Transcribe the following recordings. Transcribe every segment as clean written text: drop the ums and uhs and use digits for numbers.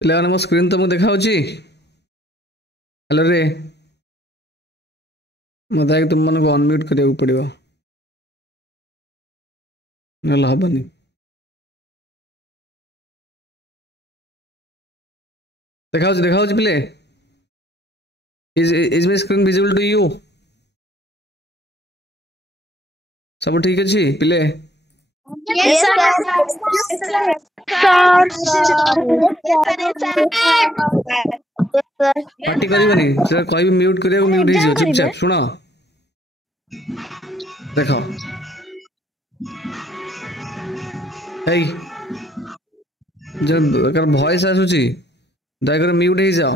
पिलाने मो स्क्रीन तुमको देखा हेलो रे मत तुम मन को अनम्यूट करने पड़ो ना हेनी देखा पिले is my screen visible to you सब ठीक अच्छी पिले Yes, sir. पार्टी करबनी से कहबी म्यूट करिया म्यूट हो जियो चुपचाप सुनो देखो हेई जब अगर वॉइस आसुची दयाकर म्यूट हो जाओ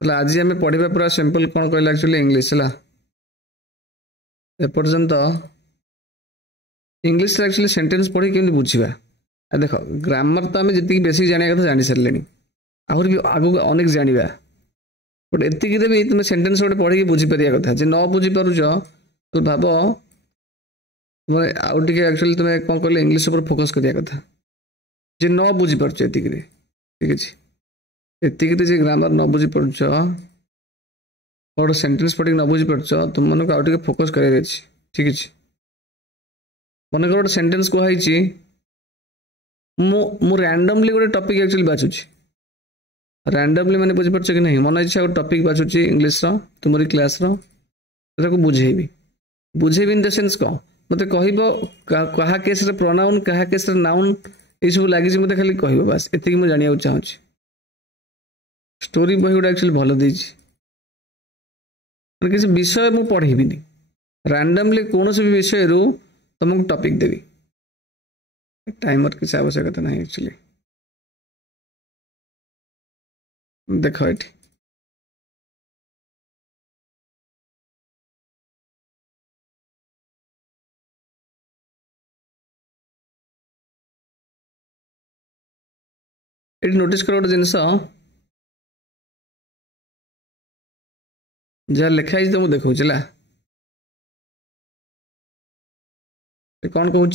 आज आम पढ़ा पूरा सिंपल कौन कहला एक्चुअली इंग्लिश है एपर्यंत इंग्लिश एक्चुअली सेंटेंस पढ़ी केमती बुझा देख ग्रामर तो आम जी बेसिक जाना कथा जानी सारे आहरी भी आगू अनेक जाना बट एतिक भी तुम सेंटेंस गोटे पढ़ी बुझीपर कथा जे न बुझीपार तो भाव तुम आउ टे एक्चुअली तुम कौन कहले इंग्लिश पर फोकस करिया कथा जे न बुझीपार एतिक ठीक अच्छे एतिक ग्रामर न बुझीपार गोटे सेंटेंस पढ़ी न बुझीपार तुम मन को आउ टे फोकस कर ठीक अच्छे मन कर गोटे सेंटेंस कहुई मु रैंडमली गोटे टॉपिक एक्चुअली बाछुची रैंडमली मैंने बुझीपार कि नहीं मन इच्छा गोटे टॉपिक बाछुची इंग्लिश तुमरी क्लास बुझेबी बुझेबी इन द सेंस कौन मत कह केस प्रोनाउन क्या केस नाउन ये सब लगी मत खाली कह बास एति मुझे जाना चाहूँगी स्टोरी बही गुड़ा एक्चुअली भल देछि किसी विषय मु पढ़ेबी रैंडमली कौन भी विषय रू तुमको टॉपिक देवी टाइमर किसी आवश्यकता नहीं एक्चुअली देख ये नोटिस कर गोटे जिनस जहाँ लिखाई तो मुझे देखा कौन कहूँ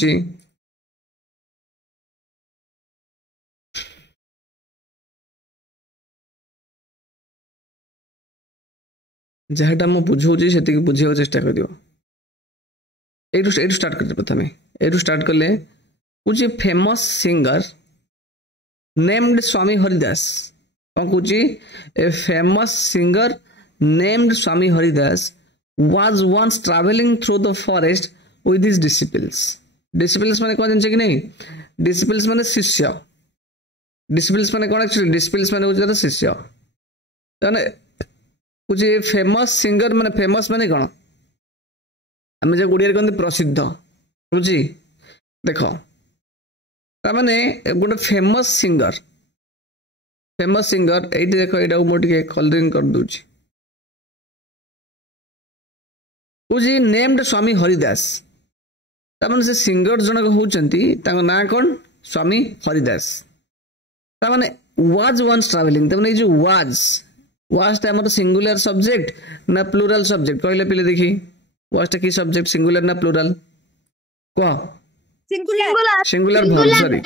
जहाँटा मुझे बुझाऊँ से बुझे चेष्टा कर स्टार्ट कर प्रथम यू स्टार्ट कले हूँ फेमस सिंगर नेम्ड स्वामी हरिदास कौन कहूँ a famous singer named Swami Haridas was once traveling through the forest with his disciples disciples माने कौन जानते कि नहीं disciples माने शिष्य disciples माने कौन एक्चुअली disciples माने होता शिष्य ताने कुछ फेमस सिंगर माने फेमस माने कौन आम जो गुड़िया कहते प्रसिद्ध बुझी देख ताने गोटे फेमस सिंगर ये देख यहाँ मुझे कलरिंग कर दूची बुझी नेम्ड स्वामी हरिदास ताने से सिंगर जनक होती ना कौन स्वामी हरिदास ताने वाज वंस ट्रैवलिंग ताने जो वाज आम सिंगुलर सब्जेक्ट ना प्लूराल सब्जेक्ट कहले पिले देखी वाज की सब्जेक्ट सिंगुलर ना प्लूराल कह सिंगुलर वर्ब सॉरी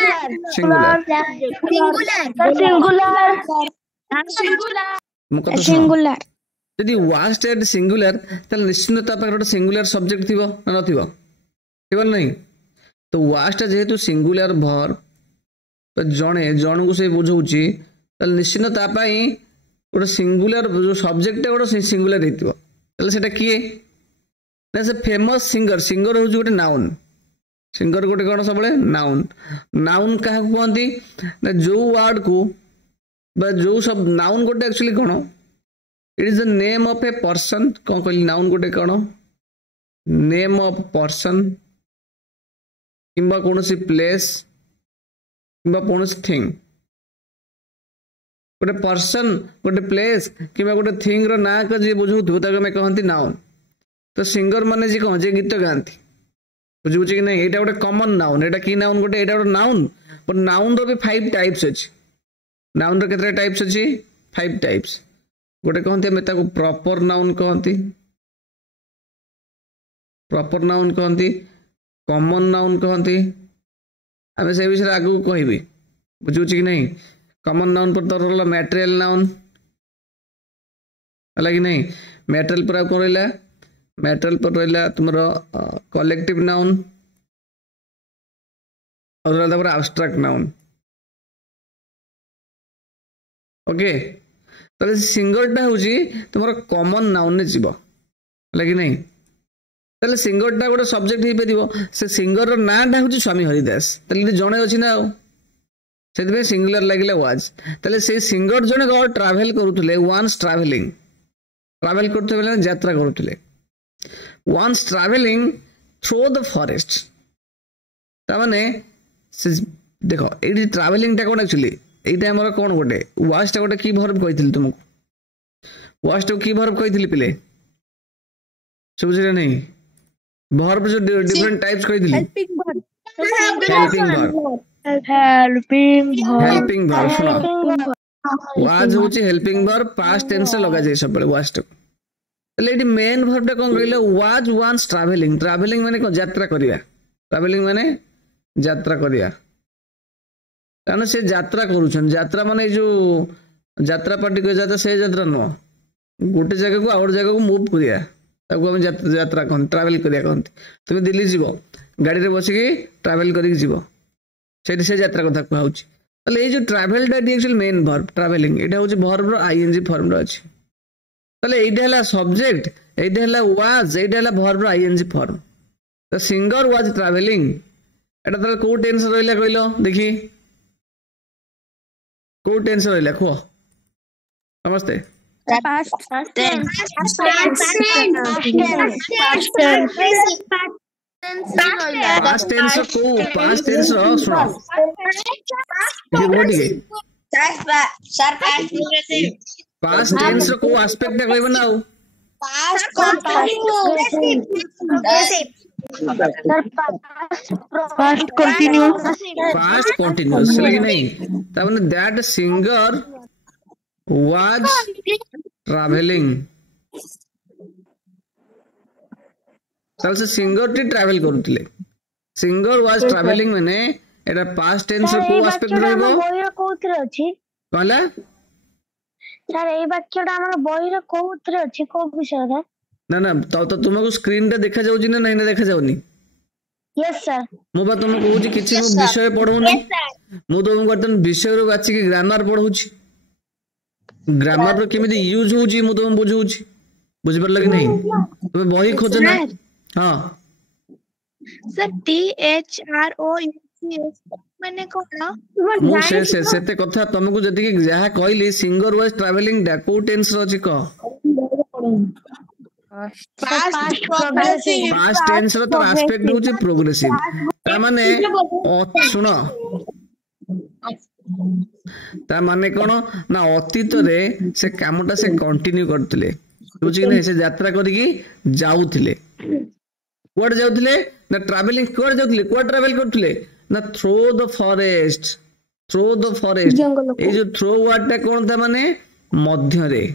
सिंगुलर यदि वाज टेड सिंगुलर तले निश्चित ता पर सिंगुलर सब्जेक्ट थिबो ना नथिबो थिबो नहीं तो वाज टा जेहेतु सिंगुलर वर्ब तो जण को से बुझौची तले निश्चित ता पई गोटे सिंगुलर जो सब्जेक्ट है गोटे सिंगुलर हेतिबो तले सेटा किए ना से फेमस सिंगर हो गोटे नाउन सिंगर गोटे कौन सब नाउन क्या कहती ना जो वर्ड को जो सब नाउन गोटे एक्चुअली कौन it is the name of a person कौन कहली नाउन गोटे कौन नेम ऑफ पर्सन किंबा कौन सी प्लेस किंबा कौन सी थिंग गोटे पर्सन गोटे प्लेस किंबा गोटे थिंग रो ना का जी बुझौथु ताके मैं कहंती नाउन तो सिंगर माने जी कौन जे गीत गाती बुझे कि नहीं यहाँ गोटे कमन नाउन यहाँ कि नाउन गोटे यहाँ गोटे नाउन बट नाउन रो भी 5 टाइप्स अच्छी नाउन रो केतरा टाइप्स अच्छी 5 टाइप्स गोटे कहते हमें ताको प्रॉपर नाउन कहती कमन नाउन कहती आम से विषय आगू कहबी बुझुची कि नहीं कॉमन नाउन पर तो रहा मैटेरियल नाउन है कि नहीं मैटेरियल पर कौन रहा मैटेरियल पर रहा तुम कलेक्टिव नाउन और रहा एब्स्ट्रैक्ट नाउन ओके तो सिंगरटा हूँ तुम कॉमन नाउन जीव है कि नहीं ताले सिंगरटा गोटे सब्जेक्ट हो पार से सिंगर नाटा हूँ स्वामी हरिदास ताले जड़े अच्छी ना से सिंगुलर लगे वाज ताले से सिंगर जने ट्रावेल करुले वन्स ट्रावेलिंग ट्रावेल करते यात्रा करुले once travelling through the forest ताने देख ये ट्रावेलिंग कौन एक्चुअली ये आम कौन गोटे वास्ट गोटे की भर्ब कही तुमको वास्ट की भर्ब कही पिले सब बुझे नहीं भर्ब जो डिफरेंट टाइप्स कही हेल्पिंग भर्ब सुनो वाज होची हेल्पिंग भर्ब पास्ट टेंस रे लगा जाय सब वास्ट तले एटी मेन भर्ब कोन कहले वाज वन्स ट्रैवलिंग ट्रैवलिंग माने कोन यात्रा करिया ट्रैवलिंग माने यात्रा करिया ताने से यात्रा करूछन यात्रा माने जो यात्रा पार्टी को जाता से यात्रा न गोटे जगह को और जगह को मूव करिया ताको हम यात्रा कोन ट्रैवल करिया कोन तुम दिल्ली जीवो गाड़ी रे बसिकी ट्रैवल करिक जीवो सेठी से यात्रा कथा कहउची ताले ए जो travel that actually main verb travelling एटा होची वर्ब रो आईएनजी फॉर्म रो अछि ताले एटा हला सब्जेक्ट एटा हला वाज एटा हला वर्ब रो I N G form the singer was travelling एटा ताले को टेंस रहला कहिलो देखि को टेंस रहला को नमस्ते Past tense. पास्ट टेंस को पास्ट टेंस रो सुनो ये बोल दिए पास्ट टेंस रो को एस्पेक्ट कहबे ना पास्ट कंटीन्यूअस लगे नहीं तब ने दैट सिंगर वाज ट्रैवलिंग तब से सिंगर टी ट्रैवल करूतिले सिंगर वाज ट्रैवलिंग माने एटा पास्ट टेंस रो को एस्पेक्ट रहबो बहिर कोउतरे अछि कहला सर ए वाक्यटा हमर बहिर कोउतरे अछि को विषय रे ना ना तो तुमको स्क्रीन टा देखा जाउची ना नहीं देखा जाउनी यस सर मो बा तुमको कहूची किछि विषय पढौनी मो तो बर्तन विषय रो बाची कि ग्रामर पढौची ग्रामर रो केमिति यूज होची मो तो बुझौची बुझ पर लगे नहीं तुम बही खोज ना हां सर THROUGH माने कोन मो से सेते कथा तुमको जति कि जहा कहली सिंगर वाज ट्रैवलिंग डा को टेंस रो छी क पास्ट टेंस रो तो एस्पेक्ट होची प्रोग्रेसिव ता माने सुनो ता माने कोन ना अतीत रे से कामटा से कंटिन्यू करथिले बुझी नै से यात्रा करी की जाउथिले कोड जाउथिले ना ट्रैवलिंग कोड जाउथिले कोड ट्रैवल करथिले ना थ्रू द फॉरेस्ट ए जो थ्रू वर्ड टा कोन था माने मध्य रे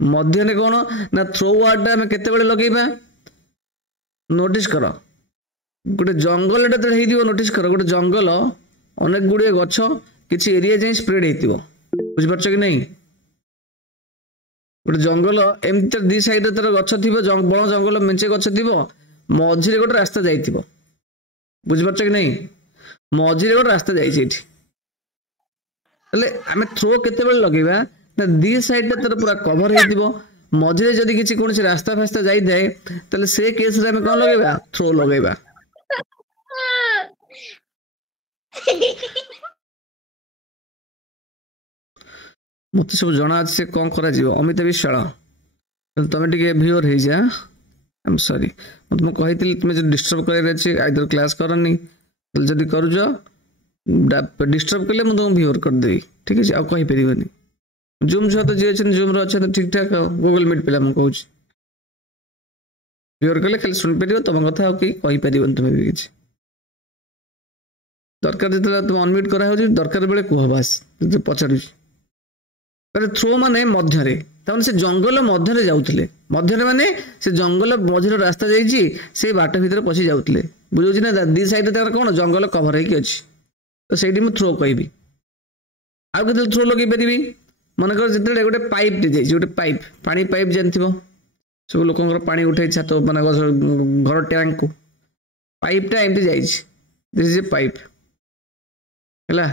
कोन ना थ्रू वर्ड टा हम केते बेले लगेबा नोटिस करो गोटे जंगल टा हेइ दिबो नोटिस करो गोटे जंगल अनेक गुड़े गछ किसी एरिया जाए स्प्रेड हो बुझिपारछ कि नहीं गोटे जंगल एमती दी साइड तार गछ थी बड़ जंगल मेचे गछ थी मझे गोटे रास्ता जाइए बुझिपारछ कि नहीं मझे गोटे रास्ता जाइए आम थ्रो केते लगेगा ना दी साइड तार पूरा कभर हो मझे जदि किसी कौन रास्ता फास्ता जाए से केस रे कौन लगेगा थ्रो लगेगा मत सब जना से कौन करा जीव अमित विश्वाल तुम टे व्यूअर हो जा आई एम सॉरी तुम कही तुम जो डिस्टर्ब कर आइदर क्लास करनी जदि करुच डिस्टर्ब कले मुझे तुम व्यूअर करदेवी ठीक है आउ कही पारे जूम छुआ तो जी अच्छे जूम रे ठीक ठाक गूगल मीट पे मुझे कहूँ व्यूअर कले खाली शुणी पार तुम कथा कही पार तुम भी किसी दरकार जो तुम अनम्यूट करा दरकार बेले कह बास पचारू थ्रो माने मध्य से जंगल मध्य जाऊे मध्य माने से जंगल मझे रास्ता जाइए से बाट भीतर पशि जाऊे बुझे ना दी साइड तार कौन जंगल कभर होगी अच्छी तो सही मुझे थ्रो कहि आउ के थ्रो लगे पारि मनकर जिते गोटे पाइप जाइए गोटे पाइप पानी पाइप जानथिबो सब लोकंर पानी उठे छात माने घर टैंक को पाइपटा एमती जाइए दिस इज ए पाइप है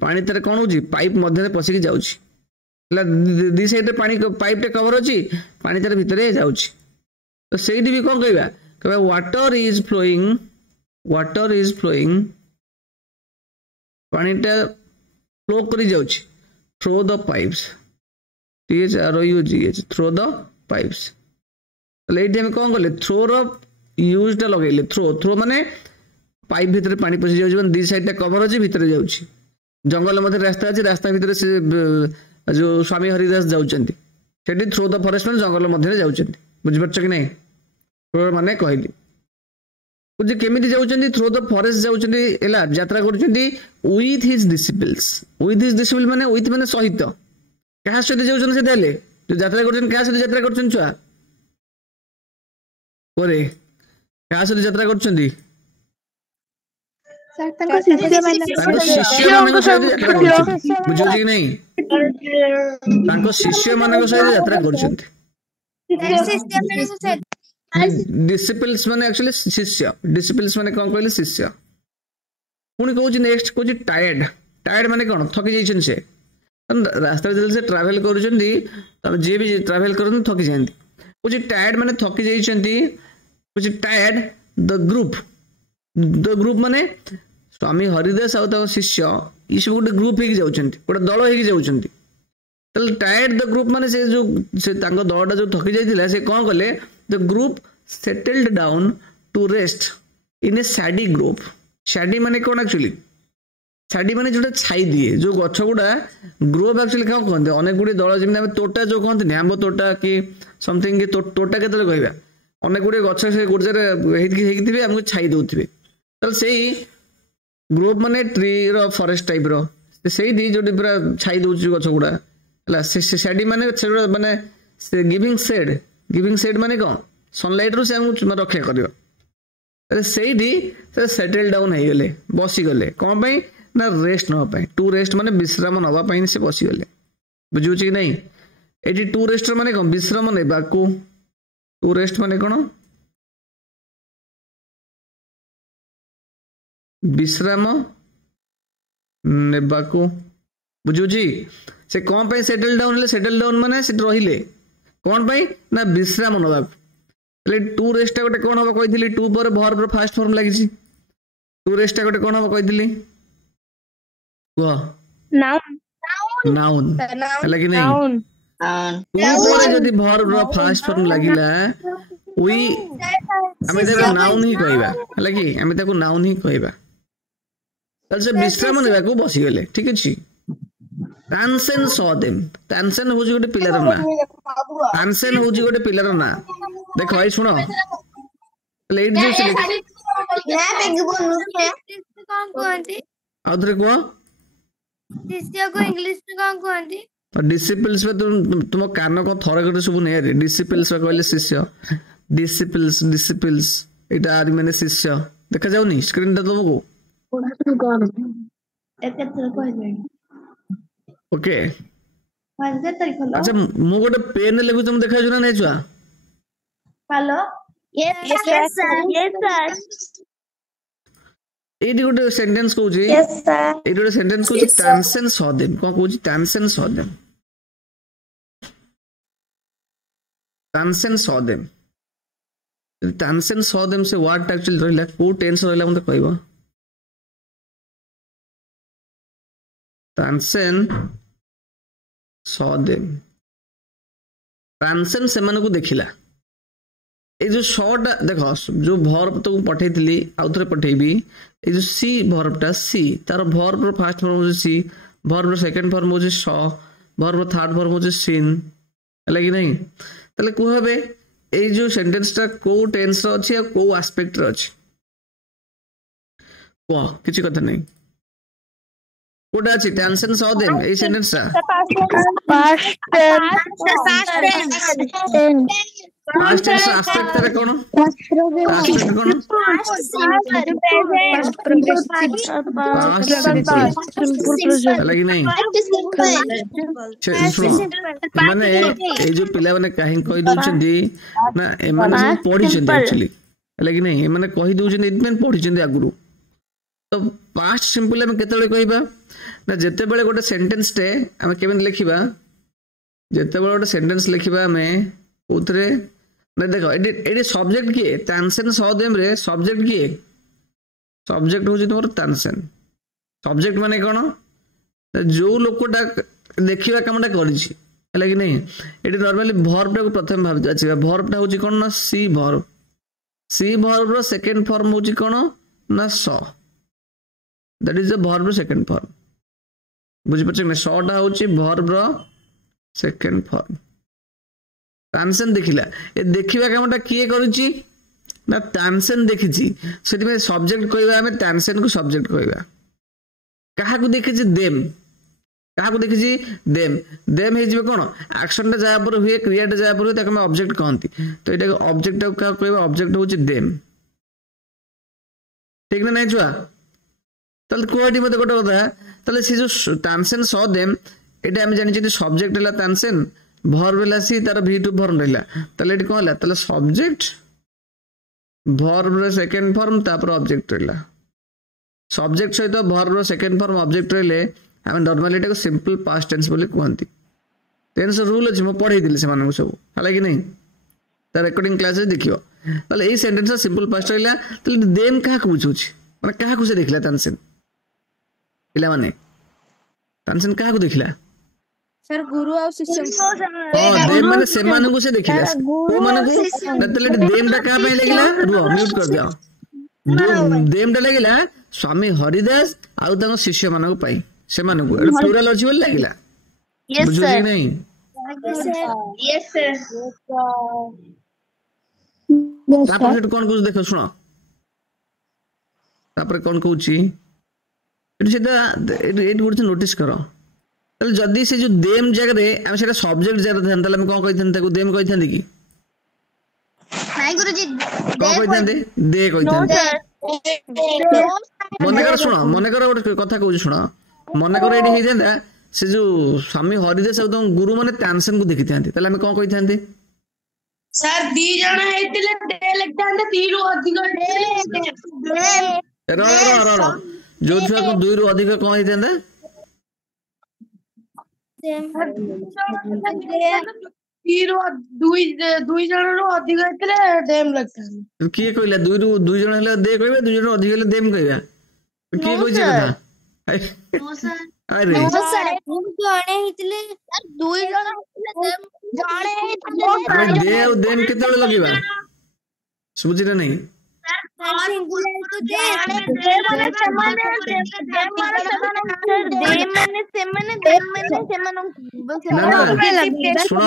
पानी तार कौन हो पाइप मध्य पशिकी जाऊँगी दी साइड पानी पाइपटा कवर अच्छी पानी तार भितर जाऊँगी तो सही भी कौन कह वाटर इज फ्लोइंग पानीटा फ्लो कर जाऊँगी through the pipes THROUGH through the pipes ये कौन कले थ्रोर यूजटा लगे थ्रो माने पाइप भितर पानी पशि जाऊँ दी साइडटा कवर अच्छी भितर जाऊँगी जंगल मध्य रास्ता अच्छी रास्ता भितर से जो स्वामी हरिदास जाऊँच थ्रो द फरेस्ट मैंने जंगल मध्य जाऊँच बुझीपार कि नहीं थ्रो माने कहली केमी जाऊँच थ्रो द फरेस्ट जाऊँच यात्रा कर विथ हिज डिसिपल्स माने विथ माने सहित क्या सहित जाऊँ से जो यात्रा कर सहित यात्रा कर छुआ क्या सहित यात्रा कर शिष्य मान सहित यात्रा बुझे कि नहीं शिष्य मान सहित यात्रा कर डिसिपल्स माने एक्चुअली शिष्य डिसिपल्स माने कौन कहले शिष्य पुणी कहूँ नेक्स्ट कहूँ टायर्ड टायर्ड माने कौन थकी जाइछन से रास्ता से ट्रैवल कर जी भी ट्रैवल कर थकी जाती कहूँ टायर्ड माने थकी जाइछंती कहूँ टायर्ड द ग्रुप माने स्वामी हरिदास आउ शिष्य ये सब गोटे ग्रुप होगी जाऊँच गोटे दल होगी जाऊँच टायर्ड द ग्रुप माने से जो दलटा जो थकी जाइए से कौन कले the group settled down to rest in a shady group shady माने कौन एक्चुअली सैडी माने जो छाई दिए जो गछ गुड़ा ग्रुप एक्चुअली क्या कहते अनेक गुड़ी दल जमी तोटा जो कहते आंब तोटा कि समथिंग तोटा के कहवा अनेक गुड़ी गछ से गोटे आमको छाई दौथे से ग्रुप माने ट्री फॉरेस्ट टाइप री जो पूरा छाई दौर गछ गुड़ा है सैडी माने माने गिविंग सेड माने कौन सनलाइट रू से रक्षा कर सेटल डाउन हो गले बसीगले कौन ना रेस्ट नापी टू रेस्ट माने विश्राम नापी से बसीगले बुझे कि नहीं ये टू रेस्ट माने कौन विश्राम ने टू रेस्ट माने कौन विश्राम नेबाकू बुझुची से कौन पे सेटल डाउन माने से रहिले कौन पे ना विश्राम नवा टू रेस्टा गोटे कौन हम कही टू पर भर फास्ट फॉर्म लगी टू रेस्टा गोटे कौन हम कही नाउन है कि नहीं टू पर जदी भर फास्ट फॉर्म लागिला वी हमें देखो नाउन ही कहबा है कि हमें देखो नाउन ही कहबा से विश्राम नेबा को बसी गले ठीक अछि तानसेन सॉ देम तानसेन होजी गोटे पिलर ना तानसेन होजी गोटे पिलर ना देखो भाई सुनो लेट जो से कौन कहती आउथरे को शिष्य को इंग्लिश में कौन कहती डिसिपल्स पे तुम कान को थरे करते सब नहीं रे डिसिपल्स कहले शिष्य डिसिपल्स एटा आरि माने शिष्य देखा जाउनी स्क्रीन ता तुमको ओके अच्छा मु गोटे पेन लेबु तुम देखा जो ना नै छुआ हेलो यस सर एटी गोटे सेंटेंस कहू छी यस सर एटी गोटे सेंटेंस कहू छी तानसेन सॉ देम कोन कहू छी Tansen saw them Tansen saw them Tansen saw them से वर्ड एक्चुअली रहला को टेंस रहला मते कहबो तानसेन सॉ देम तानसेन से मन को देखिला ए जो शॉर्ट देखो जो वर्ब तो पठेइतली आउथरे पठेइबी ए जो सी वर्बटा सी तार वर्ब फर्स्ट फॉर्म हो सी वर्ब सेकंड फॉर्म हो सॉ वर्ब थर्ड फॉर्म हो सीन है कि नहीं तले को हबे ए जो सेंटेंस टा को टेंस रो अछि आ को एस्पेक्ट रो अछि को किछि कथा नहीं कोडा अछि टेंशन सॉ देम ए सेंटेंस टा पास्ट टेंस एस्पेक्ट तारे कोन एस्पेक्ट कोन लगी नहीं माने ए जो पिला माने काहे कहि दोछंदी ना ए माने सब पढी छंदी एक्चुअली लगी नहीं माने कहि दोछंदी इतमेन पढी छंदी आगुरु तो पास्ट सिंपल हम केतले कहबा ना जेते बेले गोटे सेंटेंस टे हम केमन लिखिबा जेते बेले गोटे सेंटेंस लिखिबा हमें उतरे ना देखो एडी सब्जेक्ट किए तानसेन सौदेम रे सब्जेक्ट किए सब्जेक्ट होची तोर तानसेन सब्जेक्ट माने कोन जो लोकटा देखिबा कामटा करिछि हला कि नहीं एडी नॉर्मली वर्ब टा को प्रथम भाव जाछि वर्ब टा होची कोन ना सी वर्ब रो सेकंड फॉर्म होची कोन ना स दैट इज द वर्ब रो सेकंड फॉर्म बुझि पछ ने स टा होची वर्ब रो सेकंड फॉर्म तानसेन देखिला ए देखिबा कामटा किए करूची ना तानसेन देखिछि सेति में सब्जेक्ट कहबा हमें तानसेन को सब्जेक्ट कहबा काहा को देखिछि देम काहा को देखिछि देम हे जिवे कोन एक्शन टा जाया पर हुए क्रिया टा जाया पर हुए ताके हम ऑब्जेक्ट कहंती तो एटा ऑब्जेक्ट का कहबा ऑब्जेक्ट होछि देम ठीक ना नहीं छुआ तल कोडी मते गोटे कथा तले से जो तानसेन सो देम एटा हम जानि छि सब्जेक्ट हला तानसेन वर्ब हला सी तार v2 फॉर्म रहला तले एटी कहला तले सब्जेक्ट वर्ब रो सेकंड फॉर्म तापर ऑब्जेक्ट रहला सब्जेक्ट सहित वर्ब रो सेकंड फॉर्म ऑब्जेक्ट रहले हम नॉर्मली एटा को सिंपल पास्ट टेंस बोली कहंती टेंस रूल अछि म पढाई दिले से मानन सब हला कि नहीं त रेकॉर्डिंग क्लासेस देखियो तले ए सेंटेंस सिंपल पास्ट रहला तले देम कहा को बुझुछि माने कहा को से देखला तानसेन पिला माने तानसेन कहा को देखला सर गुरु और शिष्य देम माने सेमान को से देखिला को माने को नतले देम दा कहा पे लेगिला रुओ म्यूट कर दियो देम दा लेगिला स्वामी हरिदास आउ तंग शिष्य मान को पाई से मान को प्लुरल अछि बोल लेगिला यस सर नहीं यस सर तापर सेट कोन कुछ देखो सुनो तापर कोन कहूची एटी सेटा एटी गुड नोटिस करो तले जदी से जो देम जगह रे हम सेटा सब्जेक्ट जगह थन तले हम कोन कहिथन ताको देम कहिथन की हाय गुरुजी कोन कहिथन दे कहिथन मने कर सुनो मने कर गोटे कथा कहू सुनो मने कर एडी हेइथन से जो स्वामी हरिदास और गुरु माने तानसेन को देखिथांती तले हम कोन कहिथांती सर दी जण हेतिले दे लगतांते तीन अधिक रो जो छुआ को दुई रु अधिक कोन हेइथांते दुई जण रो अधिक हेतिले देम लगतांते किए कहला दुई जण हेले दे कहबे दुई जण अधिक हेले देम कहबा किए कहै छै कथा नो सर अरे नो सर हम जणे हितले दुई जण जणे अरे दे और देम केते लगेबा समझि ना नहीं सिंगुलर तो दे माने समाने दे माने सेमने ना ना सुनो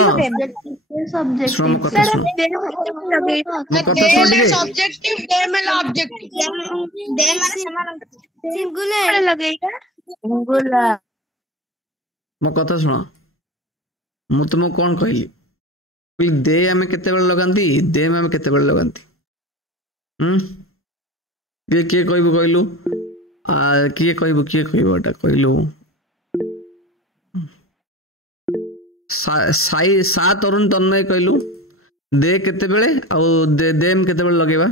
सुनो कथा सुनो सब्जेक्टिव दे में ऑब्जेक्टिव दे माने समान सिंगुलर लगेगा सिंगुलर मो कथा सुनो मु तुम कोन कहली दे हमें केते बेल लगांती दे में हमें केते बेल लगांती ये के कहबो कहलु आ के कहबो एटा कहलु साई सा तरुण तन्मय कहलु दे केते बेले आ दे देम केते बेले लगेबा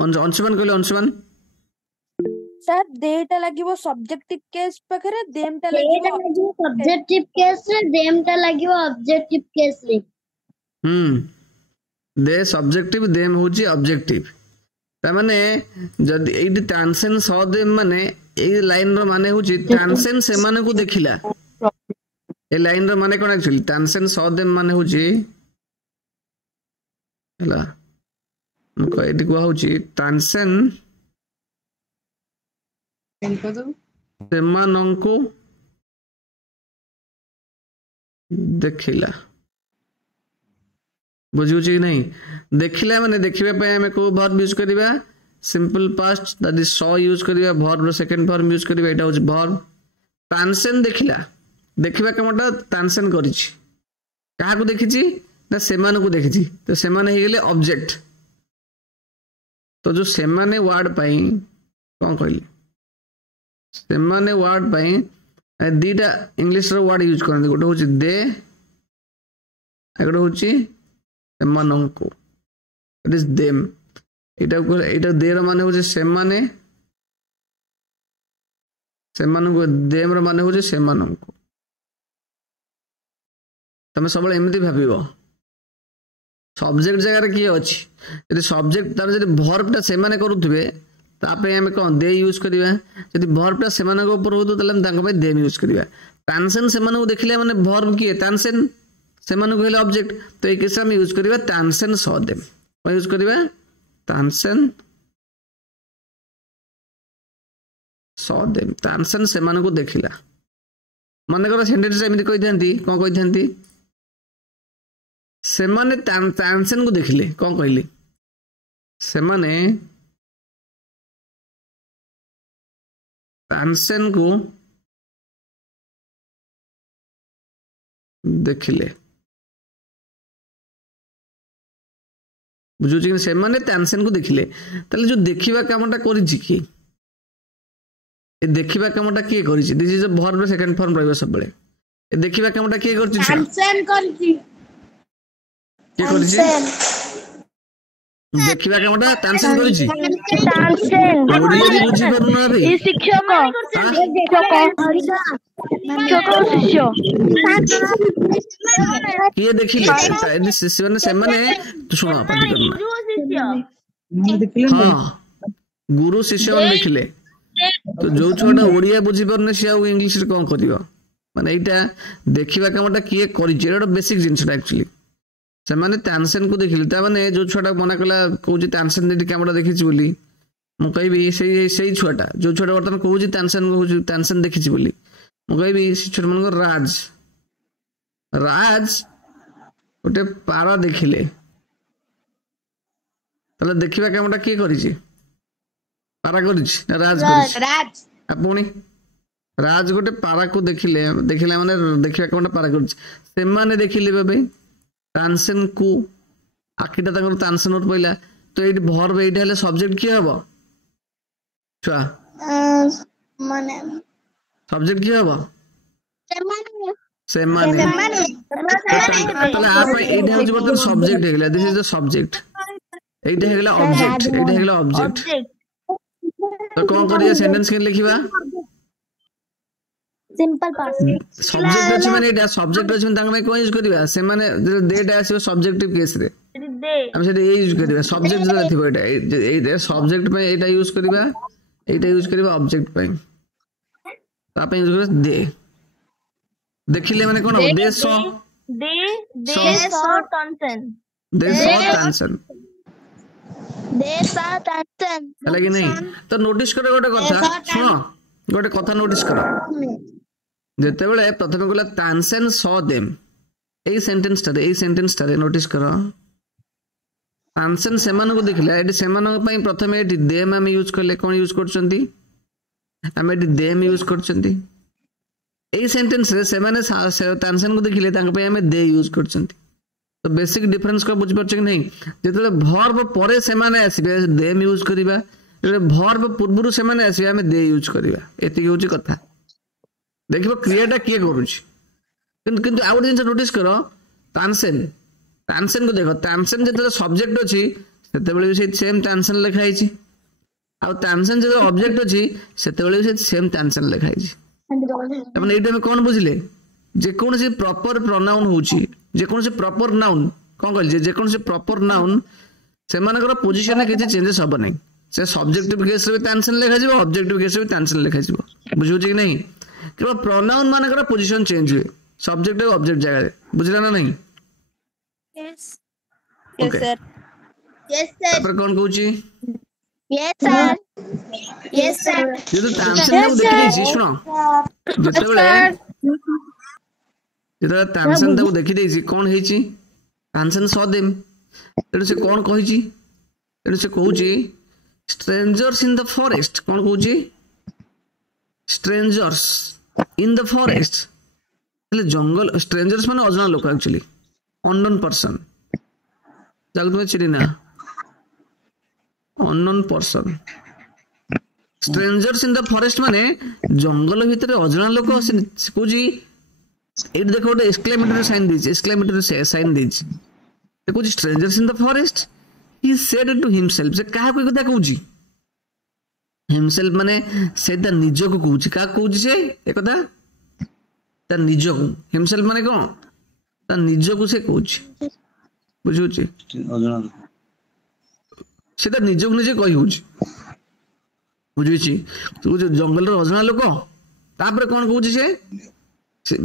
अंशुमान कहले अंशुमान सर देटा लागिवो सब्जेक्टिव केस पखरे देमटा लागिवो सब्जेक्टिव केस रे देमटा लागिवो ऑब्जेक्टिव केस रे दे सब्जेक्टिव देम होची ऑब्जेक्टिव ता माने जदी एडी तानसेन स देम माने ए लाइन रो माने होची तानसेन से माने को देखिला ए लाइन रो माने कोन एक्चुअली तानसेन स देम माने होची हला मको एडी को होची तानसेन सेमानंको देखिला बुझु छी नहीं देखिला माने देखिबा पे हमें को वर्ब यूज करबा simple past that is saw use करबा वर्ब रो सेकंड फॉर्म यूज करबा एटा होच वर्ब तानसेन देखिला देखिबा कामटा तानसेन करिछि काहाकू देखिछि ना सेमानकू देखिछि तो सेमाने हे गेले ऑब्जेक्ट तो जो सेमाने वर्ड पई कोन कहली सेमाने वर्ड पई दीटा इंग्लिश रो वर्ड यूज करन गोटे होछि दे एगोटे होछि सेमानंकू इट इज देम एटा देर माने होछि सेमाने सेमानंकू देम रो माने होछि सेमानंकू तमे सबले एमिति भाबिबो सब्जेक्ट जगह किए अच्छी यदि सब्जेक्ट तार जदि वर्बटा सेमाने करूथिबे तापे हम कोन दे यूज करिबा यदि वर्बटा सेमाने को ऊपर होतो तले हम तांको पे देम यूज करिबा तानसेन सेमाने को देखिले माने वर्ब किए तानसेन सेमाने को हेले ऑब्जेक्ट तो ए केस हम यूज करिबा तानसेन सॉ देम को यूज करिबा तानसेन सॉ देम तानसेन सेमाने को देखिला माने कर सेंटेंस एमिति कहि थांती कोन कहि थांती सेमाने तानसेन को देखिले कौन कहली सेमाने तानसेन को देखिले बुझुची कि सेमाने तानसेन को देखिले ताले जो देखिबा कामटा करिछि कि ए देखिबा कामटा के करिछि this is a verb second form रहबो सब बेले ए देखिबा कामटा के करिछि तानसेन करिछि के करिछि देखिबा कामटा तानसेन करिछि तानसेन ओडिया रे बुझि पारु ना रे ई शिक्षक किए देखिले यदि शिष्य ने सेमाने तो सुनो पार्टी करना हां गुरु शिष्य ने देखिले तो जो छोटा ओडिया बुझि पारने से आ इंग्लिश रे कोन करियो माने एटा देखिबा कामटा किए करिछि एटा बेसिक जिंसटा एक्चुअली सेमाने तानसेन को देखिले ता माने जो छोटा मना कला कहूची तानसेन देटी कामटा देखिछि बोली मु कहबी सेई छोटा जो छोटा वर्तमान कहूची तानसेन देखिछि बोली मु कहबी से छोटा मन को राज गोटे पारा देखिले तले देखिबा कामटा के करिछि पारा करिछि ना राज करिछि आपुनी राज गोटे पारा को देखिले माने देखिबा कामटा पारा करिछि सेमाने देखिले बेबे तानसेन को आखिटा तकर तानसेन उठ पइला तो एट वर्ब एट हेले सब्जेक्ट की हबो छुआ माने सब्जेक्ट की हबो सेमाने तले आप एट हेज बर्तन सब्जेक्ट हेगला दिस इज द सब्जेक्ट एट हेगला ऑब्जेक्ट तो कोन करिया सेंटेंस के लिखिबा सिंपल पास्ट सब्जेक्ट अछि माने एटा सब्जेक्ट अछि तांग में कोन यूज करिबा से माने देटा आसीबो सब्जेक्टिव केस रे हम से ए यूज करिबा सब्जेक्ट जला थिबो एटा सब्जेक्ट पे एटा यूज करिबा ऑब्जेक्ट पे ता पे यूज करिबा दे देखिले माने कोन दे सो तानसेन लगे नहीं तो नोटिस करो गोटे कथा सुनो गोटे कथा नोटिस करो जेते बेले प्रथम कहला तानसेन सॉ देम ए सेंटेंस टारे नोटिस करो तानसेन सेमान को देखले एटी सेमान पई प्रथम एटी देम हम यूज करले कोन यूज करचंती हम एटी देम यूज करचंती ए सेंटेंस रे सेमाने तानसेन को देखले तांग पई हम दे यूज करचंती तो बेसिक डिफरेंस को बुझ परछ कि नहीं जेते वर्ब परे सेमाने आसीबे देम यूज करिबा वर्ब पूर्वरु सेमाने आसीबे हम दे यूज करिबा एति होची कथा देखिबो क्रियाटा किए करूची किंतु आउट जिंस नोटिस करो तानसेन को देखो तानसेन जेते सब्जेक्ट अछि सेते बेले से सेम तानसेन लिखा हिची आ तानसेन जेते ऑब्जेक्ट अछि सेते बेले से सेम तानसेन लिखा हिची तमने एटा में कोन बुझले जे कोन से प्रॉपर प्रोनाउन होची जे कोन से प्रॉपर नाउन कोन कहल जे कोन से प्रॉपर नाउन से मानकर पोजीशन में किछि चेंजेस होबो नै से सब्जेक्टिव केस रे तानसेन लिखा जिवो ऑब्जेक्टिव केस रे तानसेन लिखा जिवो बुझुची कि नहीं केवल प्रोनाउन मानकर पोजीशन चेंज हुए सब्जेक्ट और ऑब्जेक्ट जगह बुझला ना नहीं यस ओके पर कौन कहूची यस सर ये तो तानसेन को देखि छी सुनो जेते तानसेन को देखि देछि कोन हेछि तानसेन सॉ देम एडो से कोन कहिछि एडो से कहूची स्ट्रेंजर्स इन द फॉरेस्ट कोन कहूची स्ट्रेंजर्स इन द फॉरेस्ट हेले जंगल स्ट्रेंजर्स माने अजଣା लोक एक्चुअली अननोन पर्सन जाग तुम चिड़ी ना unknown person strangers in the forest माने जंगल भितर अजଣା लोक कोजी एट देखो गोटे एक्सक्लेमेटरी साइन दीजिए एक्सक्लेमेटरी साइन दीजिए देखो strangers in the forest he said to himself से कहा कोई कथा कहूची हिमसेल्फ माने से ता निज को कहूची का कहूची से ए कथा ता निज को हिमसेल्फ माने कोन ता निज को से कहूची बुझुची से ता निज को निजे कहि होची बुझुची तू जो जंगल रो अजଣା लोक तापर कोन कहूची से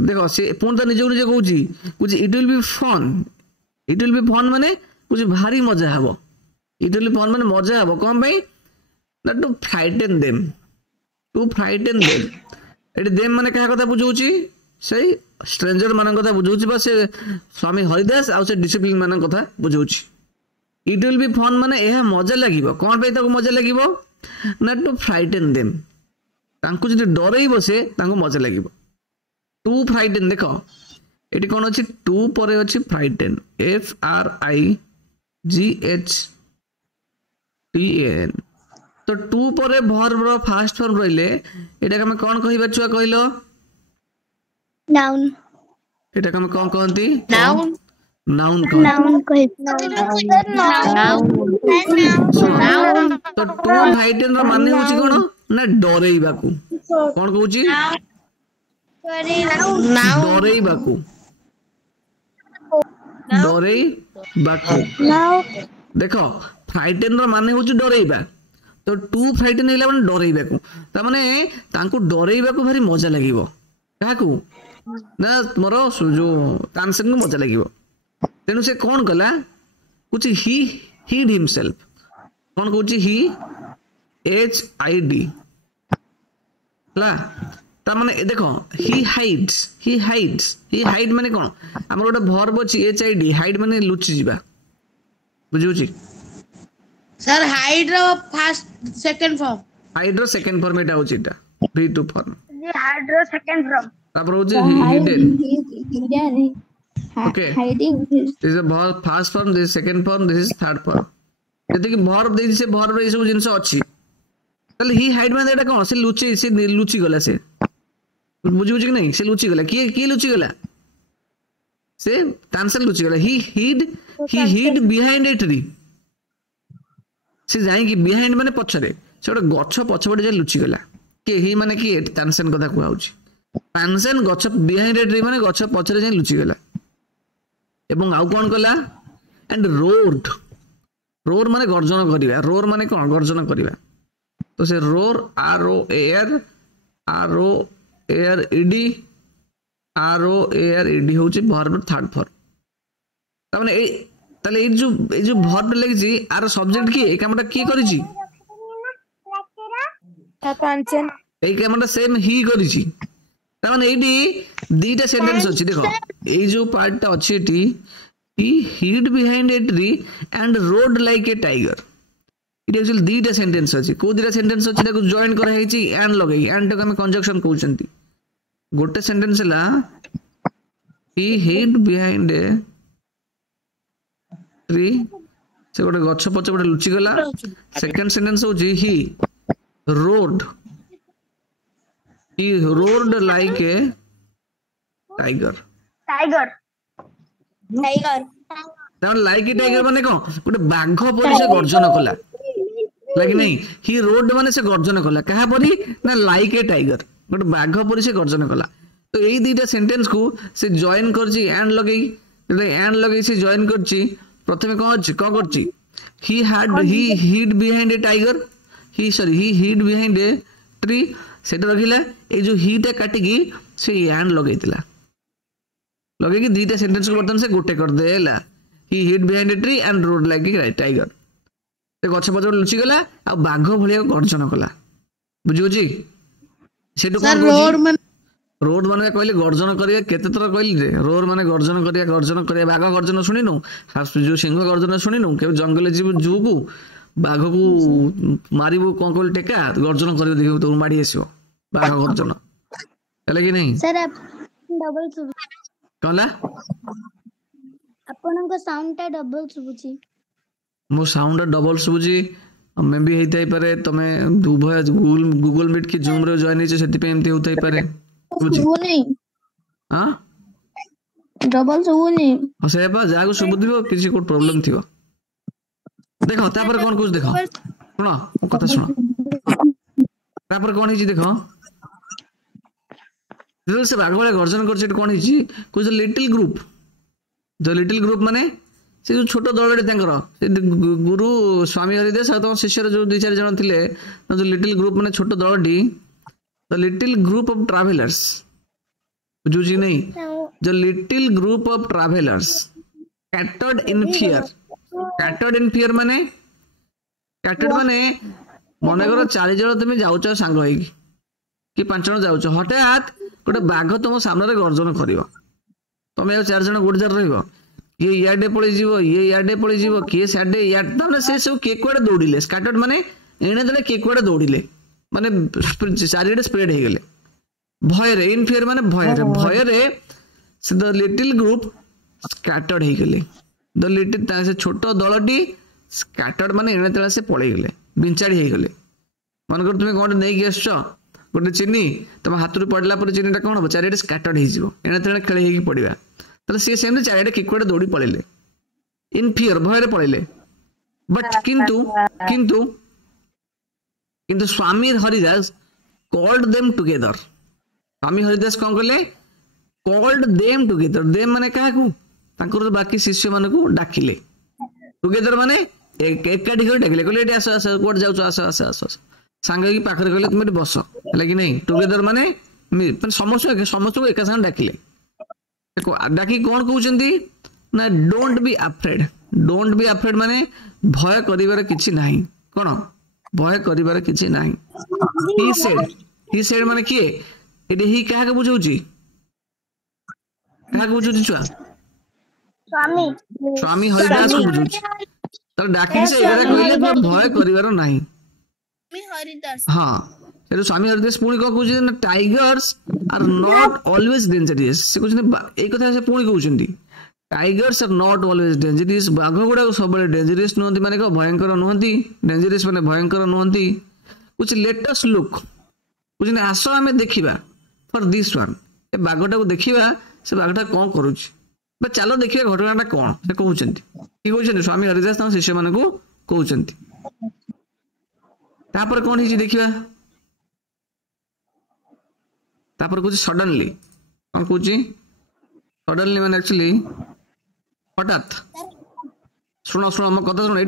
देखो से पुन ता निज को निजे कहूची कुछ इट विल बी फन माने कुछ भारी मजा हबो इट विल बी फन माने मजा हबो कोन भाई ना टू फ्राइटन देम एटी देम माने क्या कथा बुझौची सही स्ट्रेंजर मान कथा बुझौची बस से स्वामी हरिदास आ से डिसिप्लिन मान कथा बुझौची इट विल बी फन माने एहा मजा लागिवो कोन पे ताको मजा लागिवो ना टू फ्राइटन देम तांको जदि डरैबो से तांको मजा लागिवो टू फ्राइटन देखो एटी कोन अछि टू परे अछि फ्राइटन FRIGHTAN तो टू परे वर्ब रो फास्ट फॉर्म रहिले एटा हम कोन कहिबा छुआ कहिलो नाउन एटा हम कोन कहंती नाउन नाउन कहि नाउन तो टू फ्राइटन रो माने होची कोन ना डरैबाकू कोन कहूची डरैबाकू देखो फ्राइटन रो माने होची डरैबा तो टू फ्राइटन हैला माने डरैबाकू ता माने तांको डरैबाकू भारी मजा लागिवो काकू ना मोरो जो तानसेन को मजा लागिवो तेनु से कोन कला कुछ ही हीड हिमसेल्फ कोन कहूची ही HID ला ता माने देखो ही हाइड माने कोन हमर गोटे वर्ब अछि HID हाइड माने लुचि जिबा बुझुची sir hide row first second form एटा होची एटा V2 फॉर्म ये हाइड रो सेकंड फ्रॉम तापर होची hidden okay hiding this is the first form this second form this is third form जति कि वर्ब देई से वर्ब रे सब जिंस अछि तले ही हाइड माने एटा कोन से लुचि गला से बुझुची कि नहीं से लुचि गला की लुचि गला से तानसेन लुचि गला ही हिड बिहाइंड ए ट्री से जाई कि बिहाइंड माने पछरे से गोटे गछ पछपटे जे लुचि गला के ही माने कि तानसेन कथा कुआउची तानसेन गछ बिहाइंड ए ट्री माने गछ पछरे जे लुचि गला एवं आउ कोन कला एंड रोर माने गर्जन करिवा रोर माने कोन गर्जन करिवा तो से रोर ROAR होची वर्ब थर्ड फॉर्म ताने ए ताले ए जो वर्ब लेछि आर सब्जेक्ट की ए कामटा की करिछि तानसेन ए कामटा सेम ही करिछि ताने एडी दीटा सेंटेंस अछि देखो ए जो पार्ट ता अछि एटी he hid behind a tree and roared like a tiger it actually दीटा सेंटेंस अछि को दीटा सेंटेंस अछि देखो जॉइन कर हेछि एंड लगई एंड तो हम कंजक्शन कहउछंती गोटे सेंटेंस ला he hid behind a tree से गोटे गछ पछपटे लुचि गला सेकंड सेंटेंस होची he roared like a tiger like a tiger माने कोन गोटे बाघ परि से गर्जन कला लाइक नहीं ही रोड माने से गर्जन कला कहा परि ना लाइक ए टाइगर गोटे बाघ परि से गर्जन कला तो एई दीटा सेंटेंस को से जॉइन करची एंड लगई से जॉइन करची प्रथमे कोन करची he hid behind a tiger he hid behind a tree सेट रखिला ए जो ही टा काटी की से एंड लगैतिला लगे कि दीटा सेंटेंस को बर्तन से गोटे कर देला ही hid behind a tree and roared like a tiger से गछ पछपटे लुचि गला आ बाघ भलिया गर्जन कला बुझियोजी सेटु कोन रोड माने कहले गर्जन करिया केते तर कहली रे रोड माने गर्जन करिया बाघ गर्जन सुनिनु जो सिंह गर्जन सुनिनु के जंगल जीव जुगु बाघ को मारिबो कोन कोल टेका गर्जन करियो देखियो तो माडी आसीबो बाघ गर्जन हले कि नहीं सर डबल कहला ଆପଣଙ୍କ ସାଉଣ୍ଡ ଟା ଡବଲ ଶୁଭୁଛି। मो साउंड डबल सुबुजी मे भी हेइताई पारे तमे उभय गूगल मीट की जूम रे जॉइन हिचे सेति पे एमती होताई पारे ଶୁଭୁନି हां ଡବଲ ଶୁଭୁନି। से बा जागो सुबुदिबो किसी को प्रॉब्लम थिबो देखो तापर कोन कुछ देखो सुनो कथा सुनो तापर कोन हिची देखो जल से बागबळे गर्जन करछे कोन हिची कुछ लिटिल ग्रुप माने से जो छोट दलडे तांकर गुरु स्वामी हरिदास आ तो शिष्य जो 2-4 जन थिले जो लिटिल ग्रुप माने छोट दलडी the little group of travellers बुझुजी नहीं जो little group of travellers scattered in fear माने मने करो 4 जन तुम जाउछ सांग होई कि 5 जन जाउछ हठात गोटे बाघ तुम सामने गर्जन करिवो तुम 4 जन गोटे जर रहइबो ये याडे पळी जीवो ये याडे पळी जीवो के साडे याड तने से सब के कोडे दौड़िले स्कैटर्ड माने एने दले के कोडे दौड़िले माने चारिडे स्प्रेड हे गेले भय रे इन फियर माने भय रे से द लिटिल ग्रुप स्कैटर्ड हे गेले द लिटिल ता से छोट दलटी स्कैटर्ड माने एने तले से पळी गेले बिंचाडी हे गेले मन कर तुमे कोन नै गेसछ गोटे चिनी तुम हाथ रू पड़ला पर चिनीटा कोन हो चारिडे स्कैटर्ड हे जीवो एने तले खेले हे की पड़िबा तले से सेम चारिडे किकड़े दौड़ी पळेले इन फियर भय रे पळेले बट किंतु स्वामी हरिदास कॉल्ड देम टुगेदर स्वामी हरिदास कोन कहले कॉल्ड देम टुगेदर देम माने काहा को तांकर बाकी शिष्य माने को डाकिले टुगेदर माने एकाठी कर डाकिले कहले एटी आस कोड जाउछ आस सांग की पाखरे कहले तुम एटी बस हला कि नहीं टुगेदर माने समस्त को एका संग डाकिले डाकी कौन कहउचंदी ना डोंट बी अफ्रेड माने भय करिवार किछि नाही कोन भय करिवार किछि नाही ही सेड माने किए एडी ही काहा के बुझौची काहा के बुझौची छुआ स्वामी हरिदास को बुझौची त डाकी से एरा कहले भय करिवार नाही स्वामी हरिदास हां ये स्वामी हरिदास पुणी को कहउची ना tigers are not always dangerous से कुछ ए कथा से पुणी कहउचंदी tigers are not always dangerous बाघ गुडा सब डेंजरस नहंती माने को भयंकर नहंती डेंजरस माने भयंकर नहंती कुछ लेटेस्ट लुक कुछ ने आसो हमें देखिबा फॉर दिस वन ए बाघटा को देखिबा से बाघटा कोन करूची बा चलो देखिबा घटनाटा कोन से कहउचंदी की कहउचंदी स्वामी हरिदास त शिष्य माने को कहउचंदी तापर कोन हिची देखिबा तापर कुछ सडनली कौन कुछ सडनली मैंने एक्चुअली हठात शुण मो कथा शुण ये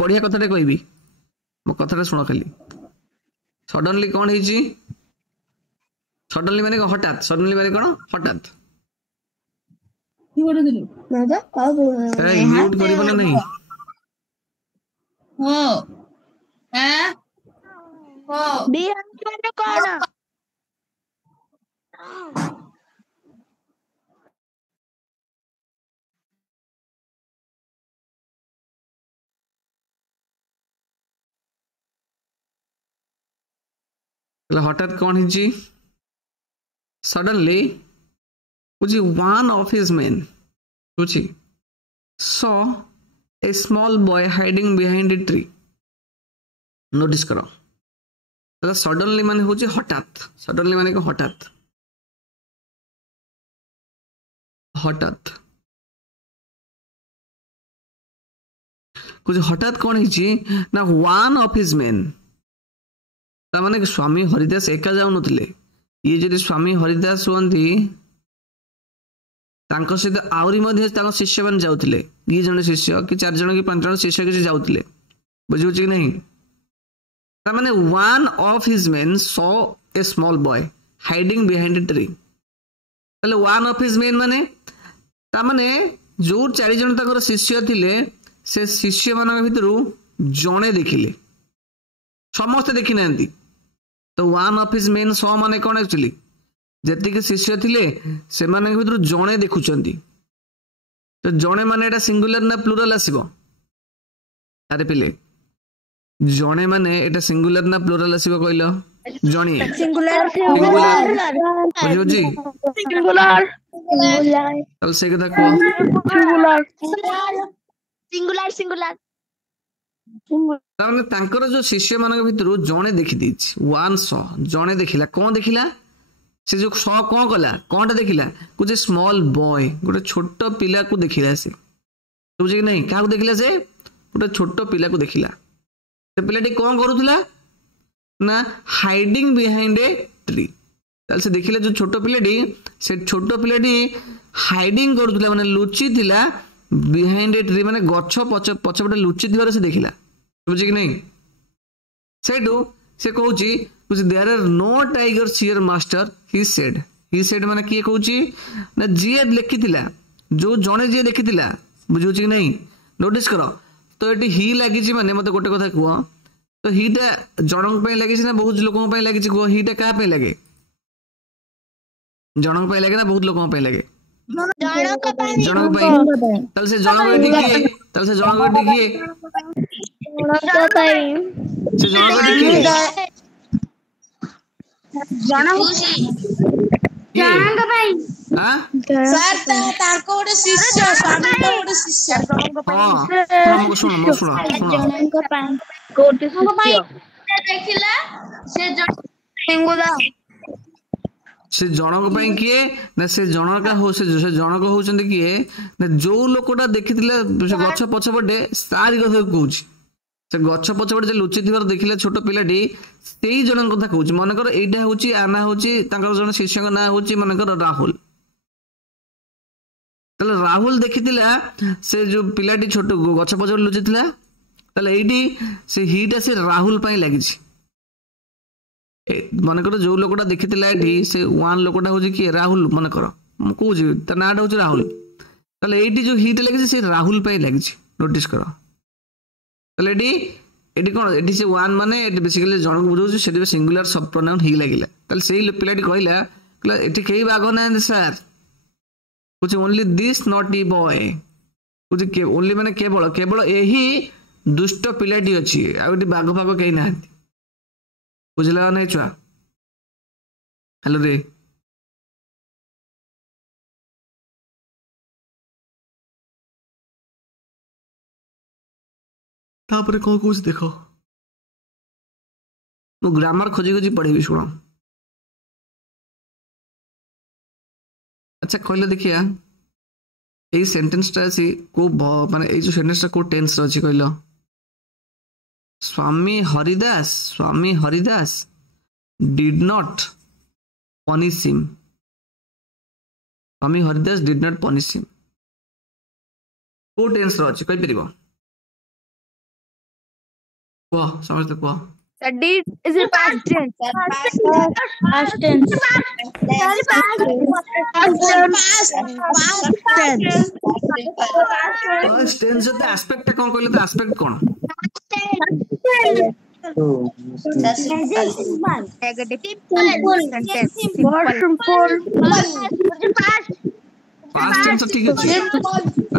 बढ़िया कथा कहबी मो कथा शुण खाली सडनली कौन है सडनली माने हठात सडनली माने कौन हठात म्यूट करिबो ना नहीं हो हैं हो बी माने कोन हठात कौन है suddenly one of his men saw a small boy hiding behind a tree. Notice करो सडनली माने होची हठात सडनली माने को हठात कुछ हठात कौन है ना वन ऑफ हिज मेन माने स्वामी हरिदास एका जाऊ नथिले ये जदि स्वामी हरिदास हुअंती तांको सहित आउरी मध्ये तांको शिष्य बन जाउथिले 2 जण शिष्य कि 4 जण कि 5 जण शिष्य कि जाउथिले बुझुछि कि नहीं ता माने one of his main saw a small boy hiding behind a tree तले वन ऑफ हिज मेन माने ता माने जो 4 जण ताकर शिष्य थिले से शिष्य मानक भितरु जणे देखिले समस्त देखि नांती तो one of his main saw माने कोन एक्चुअली जति के शिष्य थिले से माने भितरु जणे देखुचंती तो जणे माने एटा सिंगुलर ना प्लुरल आसीबो अरे पिले जणे माने एटा सिंगुलर ना प्लुरल आसीबो कहलो जणी सिंगुलर बुझो जी सिंगुलर ताले से कथा को सिंगुलर सिंगुलर ताने तांकर जो शिष्य मानक भितरु जणे देखि दिछ वन सॉ जणे देखिला कोन देखिला से जो सॉ कोन कला कोनटा देखिला कुछ स्मॉल बॉय गोटे छोट पिला को देखिला से बुझे कि नहीं का देखिला से गोटे छोट पिला को देखिला से पिलाटी कोन करूथला ना हाइडिंग बिहाइंड ए ट्री ताल से देखिला जो छोट पिलाटी हाइडिंग करूथला माने लुचि थिला बिहाइंड ए ट्री माने गछ पछपटे लुचि थिबार से देखिला बुझे कि नहीं सेटू से कहूची कुछ there are no tigers here master he said माने किए कहूची ना जिए लिखिथिला जो जणे जिए देखिथिला बुझुची कि नहीं नोटिस करो तो एटी ही लागिची माने मते गोटे कथा कुआ तो हीटा जनक पे लागिची ना बहुत लोगों पे लागिची कुआ हीटा का पे लागे जनक पे लागे ना बहुत लोगों पे लागे जनक पे तल से जनक दिखिए तल से जनक दिखिए से जनक दिखिए जनक भाई हां सर ताको गोटे शिष्य स्वामी को गोटे शिष्य हां सुनो जनक भाई कोटे शिष्य देखिला से सिंगुलर से जनक पई किए ना से जनक हो से जनक होचंदी किए ना जो लोकटा देखिथिला से गछ पछपटे सारी कथा कहूची से गछ पछपटे जे लुचि थिवर देखिले छोट पिलाटी सेही जनक कथा कहूची मन कर एटा होची आना होची तांकर जन शिष्य ना होची मन कर राहुल तले राहुल देखिथिला से जो पिलाटी छोट गछ पछपटे लुचि थिला तले एडी से हीटा से राहुल पई लागिची मन कर जो लोकटा देखिथिला एठी से वन लोकटा होची कि राहुल मन कर म कहूची त नाटा होची राहुल तले एठी जो हीट लागिची से राहुल पई लागिची नोटिस करो तले एडी कोन एडी से वन माने एडी बेसिकली जनक बुझौची सेडी सिंगुलर सब प्रोनाउन ही लागिला तले सेही पिलाटी कहला एठी केही बागो ना सर कुछ ओनली दिस नॉटी बॉय कुछ के ओनली माने केवल एही दुष्ट पिलाटी अछि आ एडी बागो बागो केही ना बुझला नहीं छुआ हेलो रे तापरे को कुछ देखो मो ग्रामर खोजी पढ़ेबी सुनो अच्छा कहले देखिया ए सेंटेंस टा अछि को माने ए जो सेंटेंस टा को टेंस अछि कहलो Swami Haridas did not punish him. Swami Haridas did not punish him. को टेंस रो अछि कहि परिबो को समझते को did is it past tense past tense first tense the aspect कोन कहले त एस्पेक्ट कोन पास्ट टेंस ठीक अछि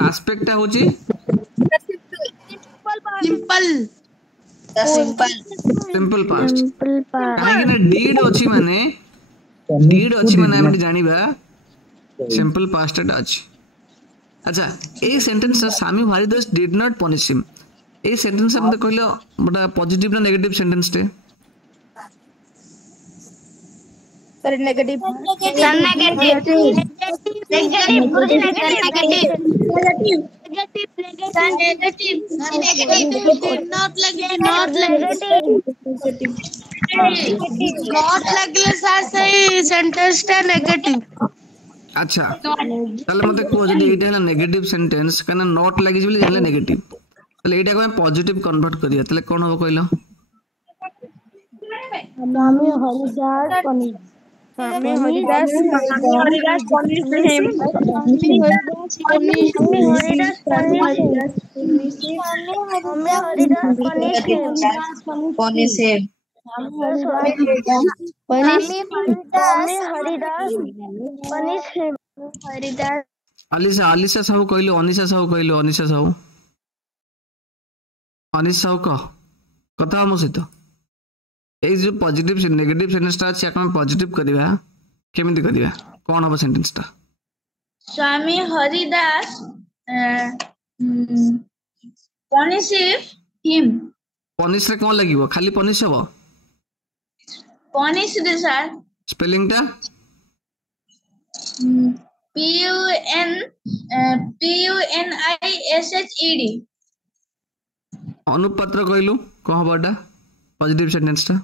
एस्पेक्ट होची सिंपल पास्ट काहे कि डीड अछि माने हम जानिबा सिंपल पास्ट एट अछि अच्छा a sentence Swami Haridas did not punish him a sentence हम तो कहलो बड़ा पॉजिटिव ना नेगेटिव सेंटेंस टे सर नेगेटिव नॉट लगले सर सही सेंटेंस टा नेगेटिव अच्छा ताले मते को जदी एटा है नेगेटिव सेंटेंस कना नॉट लागि जबले जानले नेगेटिव ताले एटा को हम पॉजिटिव कन्वर्ट करिया ताले कोन हो कहलो स्वामी हरिदास पनिश अलिसा साहू कहलो अनिशा साहू कह कथा हम सहित ए जो पॉजिटिव नेगेटिव सेंटेंस ता अछि आपण पॉजिटिव करबा केमिति करबा कोन हो सेंटेंस ता स्वामी हरिदास पनिश हिम पनिश रे कौन लगिवो खाली पनिश हबो पनिश रे सर स्पेलिंग टा PUNISHED अनुपात्र कहलु कौन हबो एटा पॉजिटिव सेंटेंस टा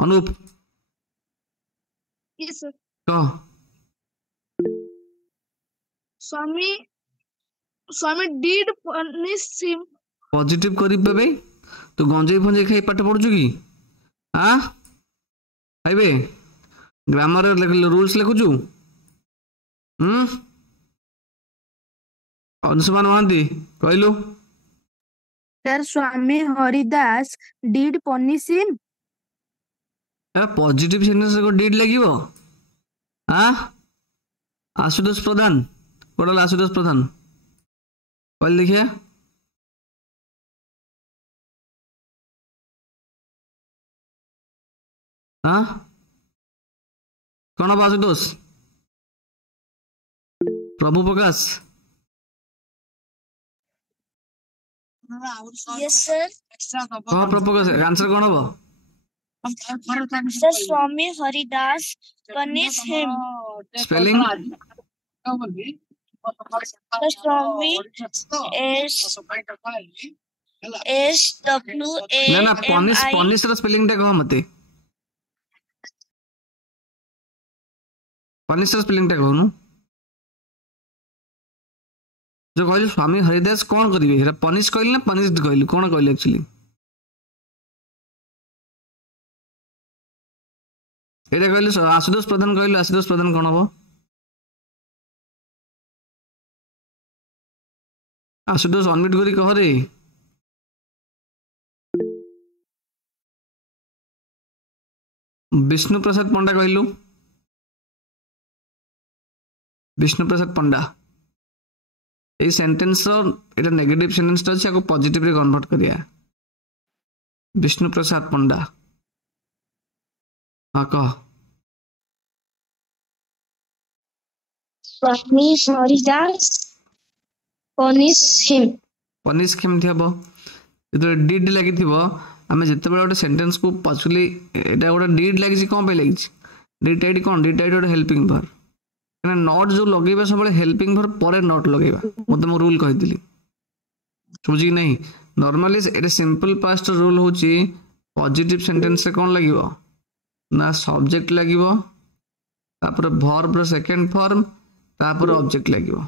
अनुप Yes, sir. कह Swami did punish him. Positive करी बेबे तू गंजेई फंजेई खाई पाठ पढुछु की हां खाइबे ग्रामर रूल्स लिखुछु अंशुमान महांती कहलु Sir, Swami Haridas did punish him. Positive sentence को डीड लगिवो हां आशुतोष प्रधान कोडल आशुतोष प्रधान कहल देखिए हाँ कौन आशुतोष प्रभु प्रकाश Yes, sir. हाँ प्रभु प्रकाश आंसर कौन हबो Sir, Swami Haridas punished him. Spelling Sir, Swami ना ना पनिश SWAMI. पनिश रा स्पेलिंग टा कह मते पनिश रा स्पेलिंग टा कहनु जो कहली स्वामी हरिदास कौन करिवे हेरा पनिश कहली ना पनिश्ड कहली कौन कहली एक्चुअली एटा कहली आशुतोष प्रधान कहली आशुतोष प्रधान कौन हबो आशुतोष अनम्यूट करी कह रे विष्णु प्रसाद पंडा कहलु विष्णु प्रसाद पंडा a sentence row Etah negative sentence ता अछि पॉजिटिव रे कन्वर्ट करिया विष्णु प्रसाद पंडा हाँ कह Swami Haridas punish him. Punish केमथि हबो जतो डीड लागि थिबो आमे जते बेला ओटे सेंटेंस को पछुली एटा ओटा डीड लागि छि कोन पे लागि छि डीड टाइड कोन डीड टाइड ओटा हेल्पिंग वर्ब कने नॉट जो लगेबा सबले हेल्पिंग वर्ब परे नॉट लगेबा मते मो रूल कहि दिली समझी कि नहीं नॉर्मली एटा सिंपल पास्ट रूल होची पॉजिटिव सेंटेंस से कोन लागिवो ना सब्जेक्ट लागिवो तापर वर्ब रो सेकंड फॉर्म तापर ऑब्जेक्ट लागिवो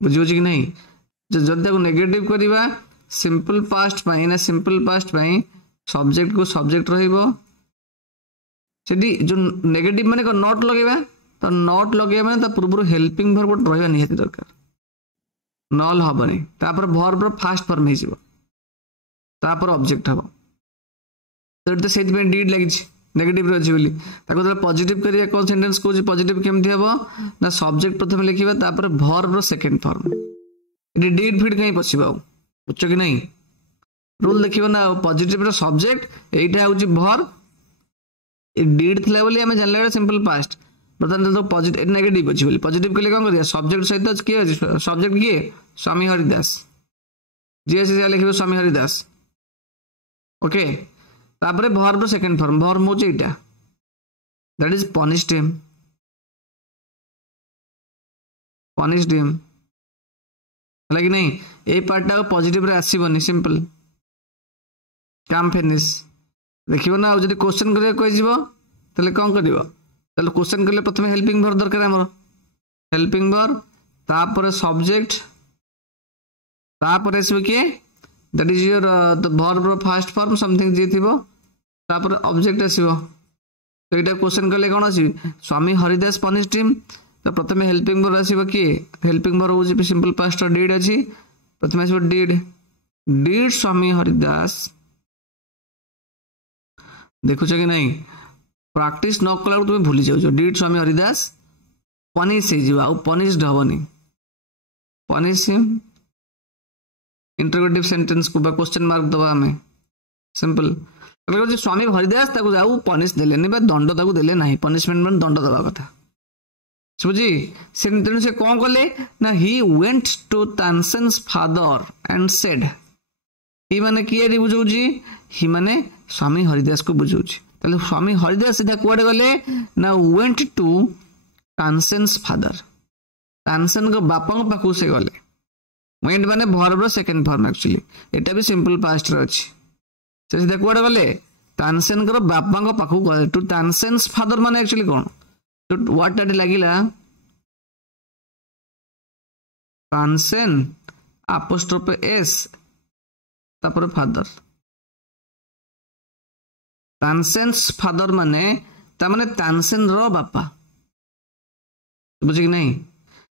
बुझियो कि नहीं जब को नेगेटिव करिवा सिंपल पास्ट पाई ना सिंपल पास्ट पाई सब्जेक्ट को सब्जेक्ट रहिबो सेडी जो नेगेटिव माने को नॉट लगेबा तो नॉट लगेबा माने त पूर्व हेल्पिंग वर्ब रहबा निहित दरकार नल हबनी तापर वर्ब रो फर्स्ट फॉर्म हे जिवो तापर ऑब्जेक्ट हबो तो सेट में डीड लागि छि नेगेटिव रो छि बोली ताको तो पॉजिटिव करिया को सेंटेंस को पॉजिटिव केमथि हबो ना सब्जेक्ट प्रथम लिखिबा तापर वर्ब रो सेकंड फॉर्म इडी डीड फिड कहीं पछिबा बुझछ कि नहीं रूल देखिबो ना पॉजिटिव रो सब्जेक्ट एटा होची वर्ब ए डीड थले बोली हमें जानले सिंपल पास्ट प्रथम तो पॉजिटिव नेगेटिव अछि बोली पॉजिटिव कले कोन करिया सब्जेक्ट सहित के सब्जेक्ट किए स्वामी हरिदास जीएससी लिखिबो स्वामी हरिदास ओके तापरे वर्ब सेकंड फॉर्म वर्ब होची एटा दैट इज पनिश्ड हिम लगे नहीं ए पार्टा पॉजिटिव रे आसीबनी सिंपल काम फिनिश देखिबो ना जदी क्वेश्चन करे कहि जिवो तले कोन करिवो तले क्वेश्चन करले प्रथमे हेल्पिंग वर्ब दरकार हमर हेल्पिंग वर्ब तापर सब्जेक्ट तापर एसबो के that is your the verb रो फर्स्ट फॉर्म समथिंग जे थिबो तापर ऑब्जेक्ट आसीबो तो एटा क्वेश्चन करले कोन आसी स्वामी हरिदास पनिश्ड हिम तो प्रथमे हेल्पिंग वर्ब आसीबो कि हेल्पिंग वर्ब होची सिंपल पास्ट डीड अछि प्रथमे आसीबो डीड डीड स्वामी हरिदास देखो कि नहीं प्रैक्टिस न कला तुम भूली जाओ डीड स्वामी हरिदास पनिश हो पनिश्ड हबनी पनिश हिम इंटरोगेटिव सेंटेंस को क्वेश्चन मार्क दबा हमें सिंपल कहूँ स्वामी हरिदास ताऊ पनिश देले दंड ताकू देले ना पनिशमेंट मान दंड दवा कथा बुझी से तेणु से कौन कले ना he went to Tansen's father and said he माने किए बुझाऊँ ही माने स्वामी हरिदास को बुझाऊँ ताले स्वामी हरिदास सीधा कुआडे गले ना went to Tansen's father Tansen को बापा पाखु से गले वेंट माने वर्ब सेकंड फॉर्म एक्चुअली एटा भी सिंपल पास्ट रे अछि से सीधा कुआडे गले तानसेन को बापा को पाखु गले टू तानसेन्स फादर माने एक्चुअली कोन तो व्हाट दैट लागिला तानसेन अपोस्ट्रोफ एस तापर फादर तानसेन्स फादर माने तानसेन रो बापा बुझे कि नहीं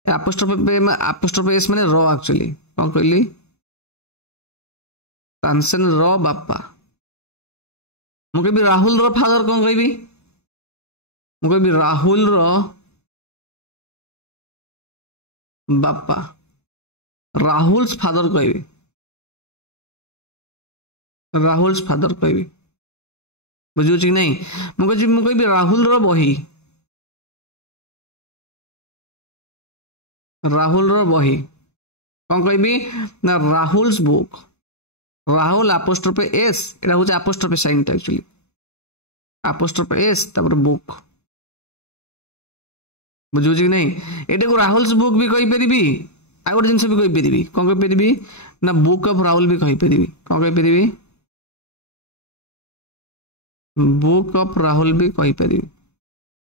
अपोस्ट्रोफ एस माने रो एक्चुअली कौन कहली तानसेन रो बापा मुझे भी राहुल रो फादर कौन कहबी मुझे भी राहुल रो बापा राहुल्स फादर कहबी राहुल्स फादर कहबी बुझुछ कि नहीं मुझे भी राहुल रो बही राहुल रो बही कौन कहबी ना Rahul's book Rahul apostrophe S एटा होचे apostrophe sign actually apostrophe S तापर बुक बुझुछ कि नहीं एटा को राहुल्स बुक भी कहि परिबी आ गोटे जिंस भी कहि परिबी कौन कहि परिबी ना बुक ऑफ राहुल भी कहि परिबी कौन कहि परिबी बुक ऑफ राहुल भी कहि परिबी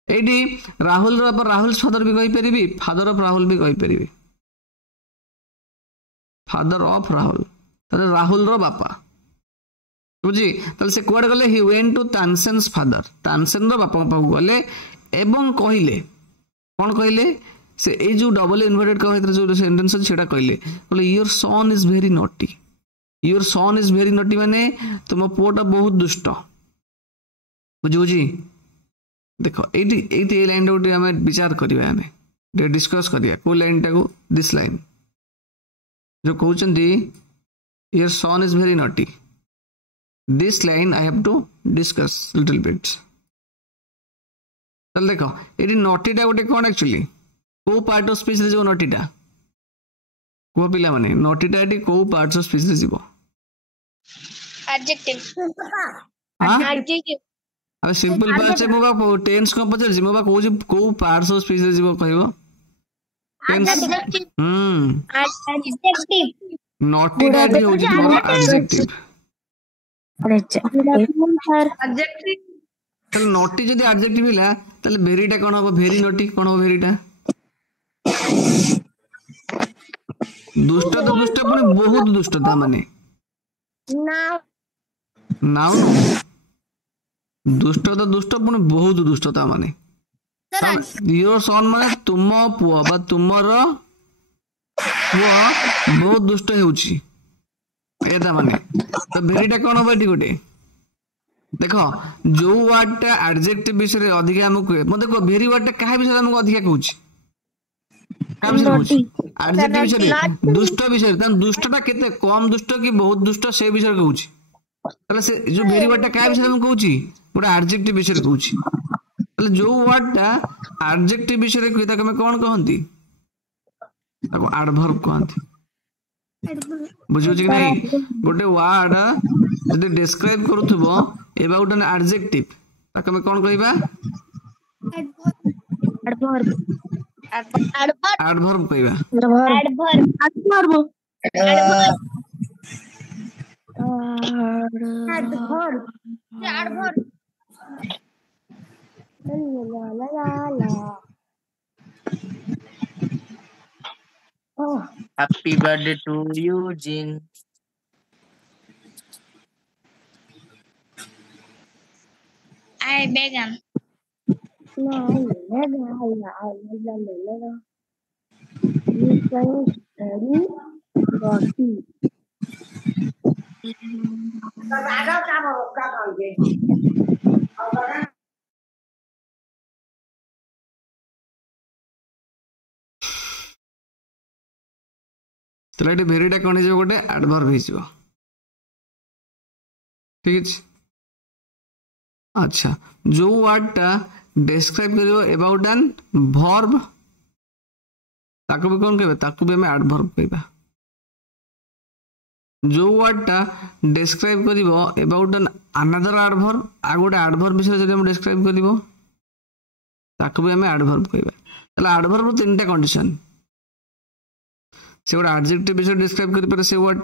एडी राहुल रो राहुल फादर भी कहि परिबी फादर ऑफ राहुल भी कहि परिबी फादर ऑफ राहुल ताले राहुल रो बापा बुझी ताले से कोड गले he went to Tansen's father Tansen रो बापा पाखु गले एवं कहिले कौन कहले से ए जो डबल इन्वर्टेड का भीतर जो सेंटेंस है सेटा कहले बोले your son is very naughty your son is very naughty माने तुम पुओटा बहुत दुष्ट बुझी देखो एटी एटी लाइन गोटे आम विचार करिया आमे डिस्कस करिया को लाइन टा को दिस लाइन जो कहउचंदी your son is very naughty this line I have to discuss little bit चल देखो एटी नॉटी टा गोटे कोन एक्चुअली को पार्ट ऑफ स्पीच रे जो नॉटी टा को पिला माने नॉटी टा एटी को पार्ट ऑफ स्पीच रे जीवो एडजेक्टिव हां एडजेक्टिव अबे सिंपल बात से मोबा टेंस को पचर जी मोबा को पार्ट्स ऑफ स्पीच रे जीवो कहबो टेंस एडजेक्टिव नॉटी टा एटी हो जी मोबा एडजेक्टिव एडजेक्टिव चल नॉटी जदी एडजेक्टिव हिला तले भेरीटा कोन हो भेरी नॉटी कोन हो भेरीटा दुष्ट तो दुष्ट पुनी बहुत दुष्ट था माने नाउ दुष्ट तो दुष्ट पुनी बहुत दुष्ट था माने योर सन माने तुम पुओ बा तुमर पुओ बहुत दुष्ट हेउची एटा माने तो भेरीटा कोन हो बेटी गोटे देखो जो वर्ड टा एडजेक्टिव विषय रे अधिक हमको म देखो भेरी वर्ड टा काहे विषय हमको अधिक कहूची का विषय कहूची एडजेक्टिव विषय रे दुष्ट विषय रे दुष्ट टा केते कम दुष्ट कि बहुत दुष्ट से विषय कहूची तले से जो भेरी वर्ड टा काहे विषय हमको कहूची पूरा एडजेक्टिव विषय रे कहूची तले जो वर्ड टा एडजेक्टिव विषय रे कहता हम कोन कहंती ताको एडवर्ब कहंती बुझो कि नहीं गोटे वर्ड जदि डिस्क्राइब करूथबो एबा गोटे एडजेक्टिव ताके हम कोन कहबा एडवर्ब एडवर्ब कहबा Happy birthday to you, Jin. I began. चलो ये भेरीटा कौन हो गोटे एडवर्ब हो ठीक है अच्छा जो वर्ड टा डिस्क्राइब करियो अबाउट एन वर्ब ताको भी कौन कहबे ताको भी हमें एडवर्ब कहबा जो वर्ड टा डिस्क्राइब करिवो अबाउट एन अनदर एडवर्ब आ गोटे एडवर्ब विषय जदि हम डिस्क्राइब करिवो ताको भी हमें एडवर्ब कहबा तला एडवर्ब रो तीनटा कंडीशन से गोटे एडजेक्टिव विषय डिस्क्राइब करि पारे से वर्ड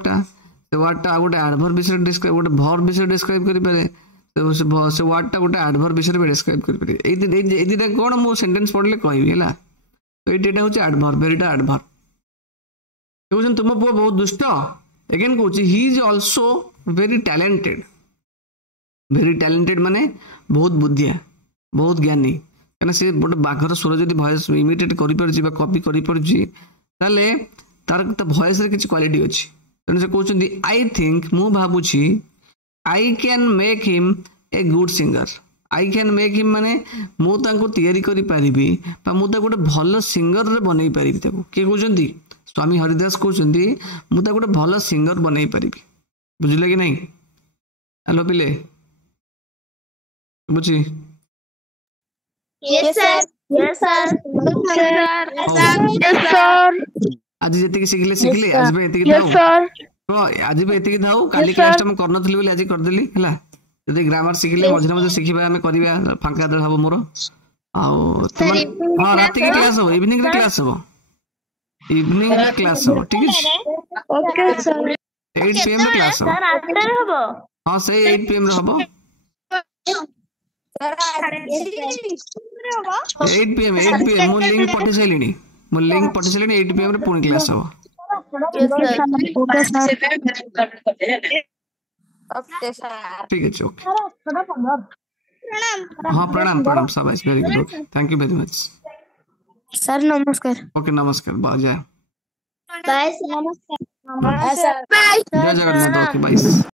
टा गोटे एडवर्ब विषय डिस्क्राइब गोटे वर्ब विषय डिस्क्राइब करि पारे से वर्ड टा गोटे एडवर्ब विषय में डिस्क्राइब करि पारे ए दिटा कोन मो सेंटेंस पढले कहबी हला तो एटा होचे एडवर्ब वेरीटा एडवर्ब क्वेश्चन तुम पुओ बहुत दुष्ट अगेन कहूँ he is also very talented माने बहुत बुद्धिया बहुत ज्ञानी कहना से गोटे बाघर स्वर जब भॉइस इमिटेट कॉपी कर तार भॉइस रे किछि क्वालिटी अछि तेणु से कहउछन्ती आई थिंक मु भाबुछि I can make him a good singer I can make him माने मु तांको तयारी करि पारिबी बा मु ता गोटे भलो सिंगर रे बनै पारिबी ताको के कहउछन्ती स्वामी हरिदास कहउछन्ती मु ता गोटे भलो सिंगर बनै पारिबी बुझले कि नहीं हेलो पिले बुझी यस सर आज जति शिखले आज भी एतिकी थाउ तो आज भी एतिकी थाउ काली क्लास हम करनथली बोली आज कर देली हला जति ग्रामर शिखले मझे मझे शिखिबा हमें करबा फांका दे हबो मोर आ हां रात की क्लास हो इवनिंग रे क्लास हो इवनिंग रे क्लास हो ठीक है ओके सर 8 pm रे क्लास हो सर आते हबो हां सही 8 pm रे हबो 8 pm मो लिंक पठे सैलिनी 8 pm रे पुणी क्लास हो ठीक है ओके हाँ प्रणाम शाबाश very good okay thank you very much sir नमस्कार ओके नमस्कार बाय बाय सर नमस्कार जय जगन्नाथ ओके बाय